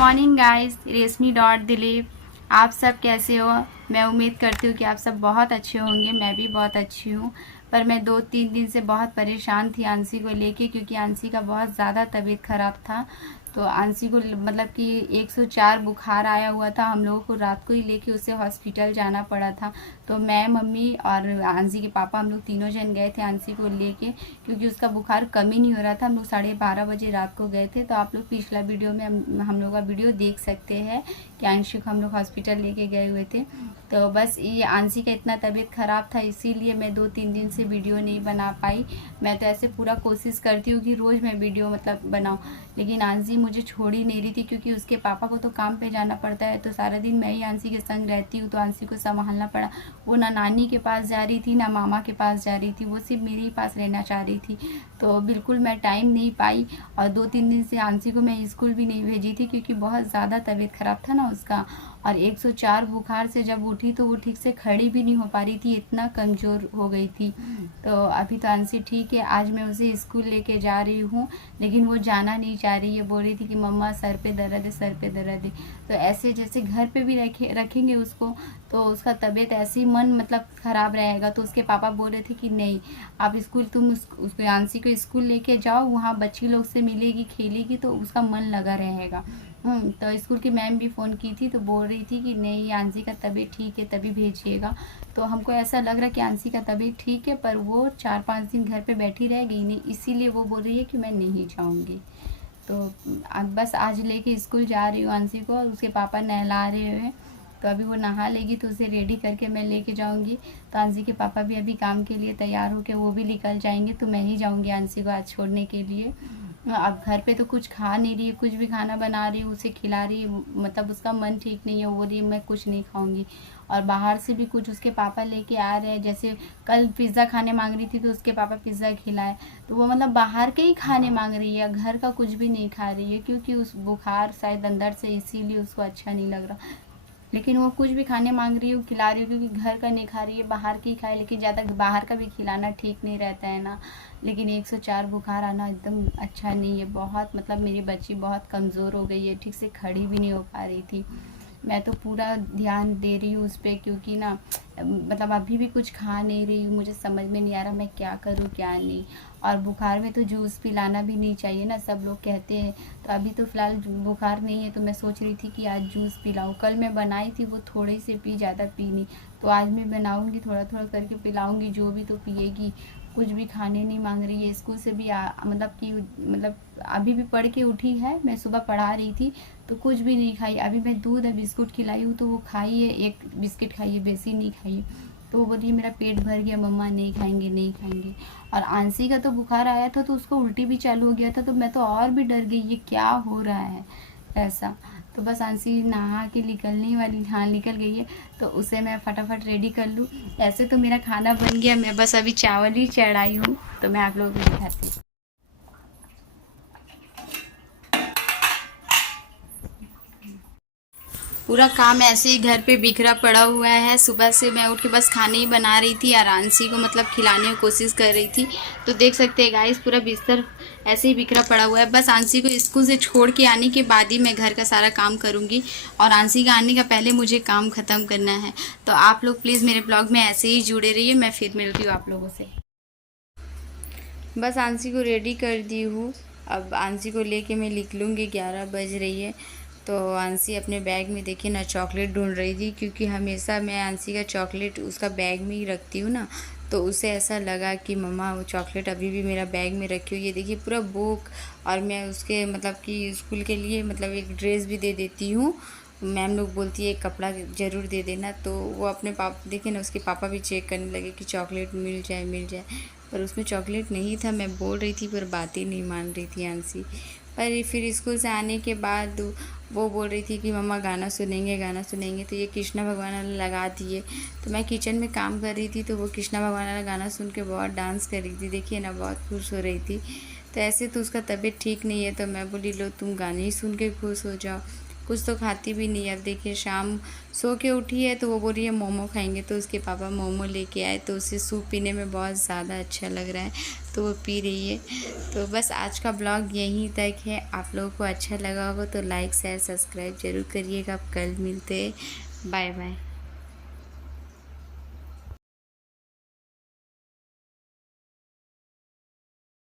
Morning guys, रेशमी dot Dilip. आप सब कैसे हो? मैं उम्मीद करती हूँ कि आप सब बहुत अच्छे होंगे। मैं भी बहुत अच्छी हूँ। पर मैं 2-3 दिन से बहुत परेशान थी आंसी को लेके, क्योंकि आंसी का बहुत ज़्यादा तबीयत ख़राब था। तो आंसी को मतलब कि 104 बुखार आया हुआ था। हम लोगों को रात को ही लेके उसे हॉस्पिटल जाना पड़ा था। तो मैं, मम्मी और आंसी के पापा, हम लोग तीनों जन गए थे आंसी को लेके, क्योंकि उसका बुखार कम ही नहीं हो रहा था। हम लोग 12:30 बजे रात को गए थे। तो आप लोग पिछला वीडियो में हम लोग का वीडियो देख सकते हैं कि आंशी को हम लोग हॉस्पिटल लेके गए हुए थे। तो बस ये आंसी का इतना तबीयत ख़राब था, इसीलिए मैं 2-3 दिन से वीडियो नहीं बना पाई। मैं तो ऐसे पूरा कोशिश करती हूँ कि रोज़ मैं वीडियो मतलब बनाऊँ, लेकिन आंसी मुझे छोड़ ही नहीं रही थी, क्योंकि उसके पापा को तो काम पे जाना पड़ता है। तो सारा दिन मैं ही आंसी के संग रहती हूँ, तो आंसी को संभालना पड़ा। वो ना नानी के पास जा रही थी, ना मामा के पास जा रही थी, वो सिर्फ मेरे ही पास रहना चाह रही थी। तो बिल्कुल मैं टाइम नहीं पाई। और 2-3 दिन से आंसी को मैं स्कूल भी नहीं भेजी थी, क्योंकि बहुत ज़्यादा तबीयत ख़राब था ना उसका। और 104 बुखार से जब उठी तो वो ठीक से खड़ी भी नहीं हो पा रही थी, इतना कमज़ोर हो गई थी। तो अभी तो आंसी ठीक है। आज मैं उसे स्कूल लेके जा रही हूँ, लेकिन वो जाना नहीं चाह रही है। बोल रही थी कि मम्मा सर पे दर्द है, सर पे दर्द है। तो ऐसे जैसे घर पे भी रखेंगे उसको, तो उसका तबीयत ऐसे ही मन मतलब ख़राब रहेगा। तो उसके पापा बोल रहे थे कि नहीं, आप स्कूल तुम उसको आंसी को स्कूल लेके जाओ, वहाँ बच्ची लोग से मिलेगी, खेलेगी, तो उसका मन लगा रहेगा। तो स्कूल की मैम भी फ़ोन की थी, तो बोल रही थी कि नहीं, आंसी का तबीयत ठीक है तभी भेजिएगा। तो हमको ऐसा लग रहा है कि आंसी का तबीयत ठीक है, पर वो 4-5 दिन घर पे बैठी रहेगी नहीं, इसीलिए वो बोल रही है कि मैं नहीं जाऊँगी। तो अब बस आज लेके स्कूल जा रही हूँ आंसी को, और उसके पापा नहला रहे हैं। तो अभी वो नहा लेगी तो उसे रेडी करके मैं लेके जाऊँगी। तो आंसी के पापा भी अभी काम के लिए तैयार होके वो भी निकल जाएंगे, तो मैं ही जाऊँगी आंसी को आज छोड़ने के लिए। अब घर पे तो कुछ खा नहीं रही है, कुछ भी खाना बना रही हूँ उसे खिला रही हूँ, मतलब उसका मन ठीक नहीं है, वो रही मैं कुछ नहीं खाऊंगी। और बाहर से भी कुछ उसके पापा लेके आ रहे हैं, जैसे कल पिज़्ज़ा खाने मांग रही थी तो उसके पापा पिज़्ज़ा खिलाए। तो वो मतलब बाहर के ही खाने मांग रही है, घर का कुछ भी नहीं खा रही है, क्योंकि उस बुखार शायद अंदर से, इसीलिए उसको अच्छा नहीं लग रहा। लेकिन वो कुछ भी खाने मांग रही हूँ खिला रही हूँ, क्योंकि घर का नहीं खा रही है, बाहर की खाए। लेकिन ज़्यादा बाहर का भी खिलाना ठीक नहीं रहता है ना। लेकिन 104 बुखार आना एकदम अच्छा नहीं है। बहुत मतलब मेरी बच्ची बहुत कमज़ोर हो गई है, ठीक से खड़ी भी नहीं हो पा रही थी। मैं तो पूरा ध्यान दे रही हूँ उस पर, क्योंकि ना मतलब अभी भी कुछ खा नहीं रही हूँ। मुझे समझ में नहीं आ रहा मैं क्या करूँ क्या नहीं। और बुखार में तो जूस पिलाना भी नहीं चाहिए ना, सब लोग कहते हैं। तो अभी तो फ़िलहाल बुखार नहीं है, तो मैं सोच रही थी कि आज जूस पिलाऊँ। कल मैं बनाई थी, वो थोड़े से पी, ज़्यादा पी नहीं। तो आज मैं बनाऊँगी, थोड़ा थोड़ा करके पिलाऊँगी, जो भी तो पिएगी। कुछ भी खाने नहीं मांग रही है। स्कूल से भी मतलब कि मतलब अभी भी पढ़ के उठी है, मैं सुबह पढ़ा रही थी, तो कुछ भी नहीं खाई। अभी मैं दूध और बिस्कुट खिलाई हूँ तो वो खाई है, एक बिस्किट खाई है, बेसी नहीं खाई है। तो वो बोली मेरा पेट भर गया मम्मा, नहीं खाएंगे नहीं खाएंगे। और आंसी का तो बुखार आया था तो उसको उल्टी भी चालू हो गया था, तो मैं तो और भी डर गई, ये क्या हो रहा है ऐसा। तो बस आंसी नहा के निकलने वाली, हाँ निकल गई है। तो उसे मैं फटाफट रेडी कर लूँ। ऐसे तो मेरा खाना बन गया, मैं बस अभी चावल ही चढ़ाई हूँ, तो मैं आप लोगों को दिखाती हूँ। पूरा काम ऐसे ही घर पे बिखरा पड़ा हुआ है। सुबह से मैं उठ के बस खाने ही बना रही थी, और आंसी को मतलब खिलाने की कोशिश कर रही थी। तो देख सकते हैं गाइस, पूरा बिस्तर ऐसे ही बिखरा पड़ा हुआ है। बस आंसी को स्कूल से छोड़ के आने के बाद ही मैं घर का सारा काम करूँगी, और आंसी का आने का पहले मुझे काम ख़त्म करना है। तो आप लोग प्लीज़ मेरे ब्लॉग में ऐसे ही जुड़े रहिए। मैं फिर मिलती हूँ आप लोगों से। बस आंसी को रेडी कर दी हूँ। अब आंसी को लेके मैं निकलूँगी, 11 बज रही है। तो आंसी अपने बैग में देखिए ना चॉकलेट ढूंढ रही थी, क्योंकि हमेशा मैं आंसी का चॉकलेट उसका बैग में ही रखती हूँ ना। तो उसे ऐसा लगा कि मम्मा वो चॉकलेट अभी भी मेरा बैग में रखी हुई है। देखिए पूरा बुक, और मैं उसके मतलब कि स्कूल के लिए मतलब एक ड्रेस भी दे देती हूँ। मैम लोग बोलती है एक कपड़ा ज़रूर दे देना। तो वो अपने पापा देखिए ना, उसके पापा भी चेक करने लगे कि चॉकलेट मिल जाए मिल जाए, पर उसमें चॉकलेट नहीं था। मैं बोल रही थी पर बात ही नहीं मान रही थी आंसी। पर फिर स्कूल से आने के बाद वो बोल रही थी कि मम्मा गाना सुनेंगे गाना सुनेंगे। तो ये कृष्णा भगवान वाला लगा दिए। तो मैं किचन में काम कर रही थी, तो वो कृष्णा भगवान वाला गाना सुन के बहुत डांस कर रही थी, देखिए ना बहुत खुश हो रही थी। तो ऐसे तो उसका तबीयत ठीक नहीं है, तो मैं बोली लो तुम गाने ही सुन के खुश हो जाओ, कुछ तो खाती भी नहीं है। अब देखिए शाम सो के उठी है तो वो बोल रही है मोमो खाएंगे, तो उसके पापा मोमो लेके आए तो उसे सूप पीने में बहुत ज़्यादा अच्छा लग रहा है तो वो पी रही है। तो बस आज का ब्लॉग यहीं तक है। आप लोगों को अच्छा लगा होगा तो लाइक शेयर सब्सक्राइब ज़रूर करिएगा। अब कल मिलते हैं। Bye bye.